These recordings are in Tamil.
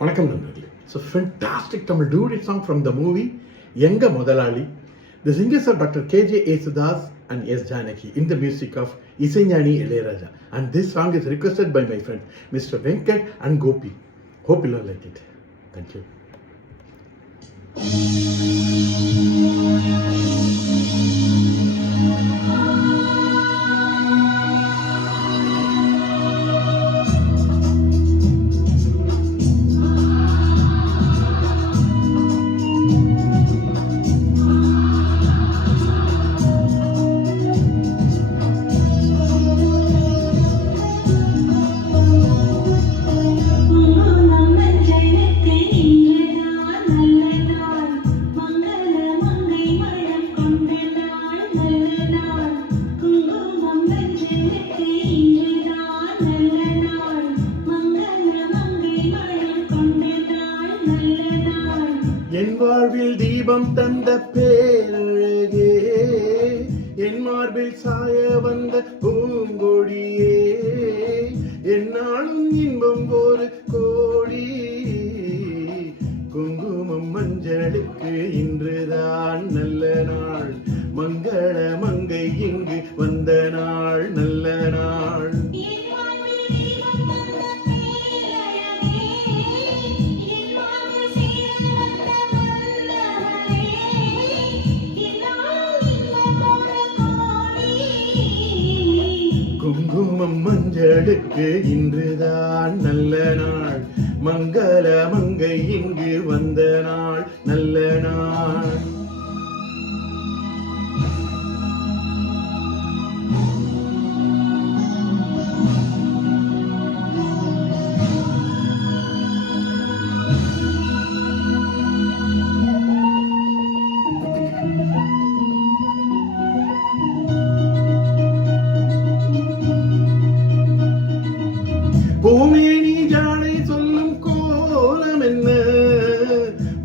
வணக்கம் நண்பர்களே. So fantastic Tamil duet song from the movie Yenga Modalali. The singers are Dr. K.J. Yesudas and S. Janaki in the music of Isaignani Ilayaraja. And this song is requested by my friend Mr. Venkat and Gopi. Hope you all like it. Thank you. என் வாழ்வில் தீபம் தந்த பேரழகே, என் மார்பில் சாய வந்த பூங்கொடியே, என்னாலும் இன்பம் ஒரு கோடி. குங்குமம் மஞ்சளுக்கு இன்றுதான் நல்ல நாள், மங்கள மங்கை இங்கு வந்த நாள் நல்ல நாள். குங்குமம் மஞ்சளுக்கு இன்றுதான் நல்ல நாள், மங்கள மங்கை இங்கு வந்த நாள் நல்ல நாள். பூமேனி ஜாடை சொல்லும் கோலம் என்ன,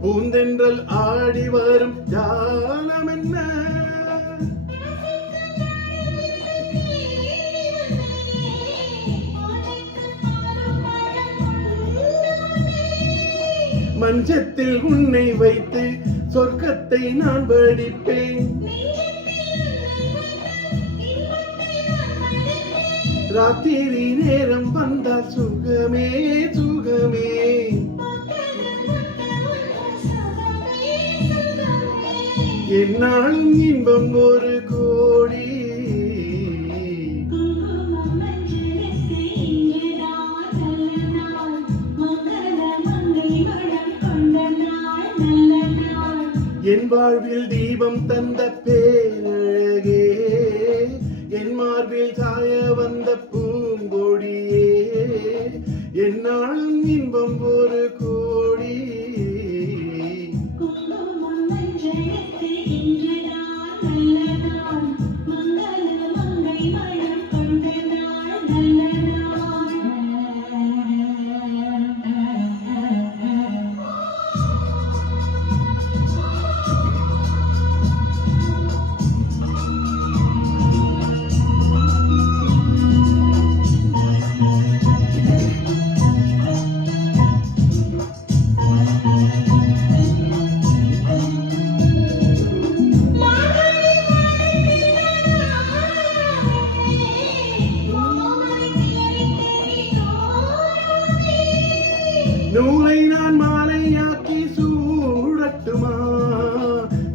பூந்தென்றல் ஆடி வரும் ஜாலம் என்ன. மஞ்சத்தில் உன்னை வைத்து சொர்க்கத்தை நான் படிப்பேன், ராத்திரி நேரம் வந்தால் சுகமே சுகமே. என்னாலும் இன்பம் ஒரு கோடி. என் வாழ்வில் தீபம் தந்த பேரழகே, என் மார்பில் சாய வந்த பூங்கொடியே, என்னாலும் இன்பம் ஒரு கோடி. நூலை நான் மாலையாக்கி சூடட்டுமா,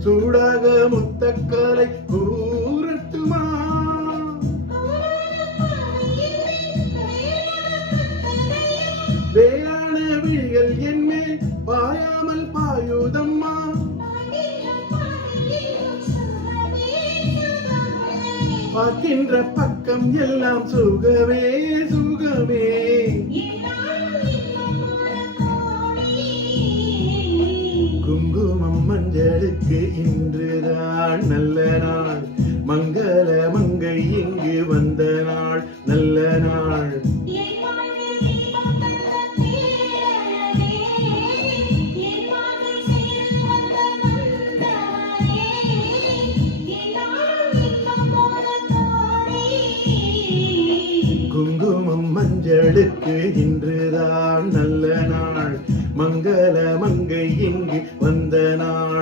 சூடாக முத்தக்காலை கூறட்டுமா. வேளாண விழிகள் என்மேல் பாயாமல் பாயுதம்மா. பார்க்கின்ற பக்கம் எல்லாம் சுகமே சுகமே. குங்குமம் மஞ்சளுக்கு இன்றுதான் நல்ல நாள், மங்கள மங்கை இங்கு வந்த நாள் நல்ல நாள். குங்குமம் மஞ்சளுக்கு இன்றுதான் நல்ல நாள், நாள்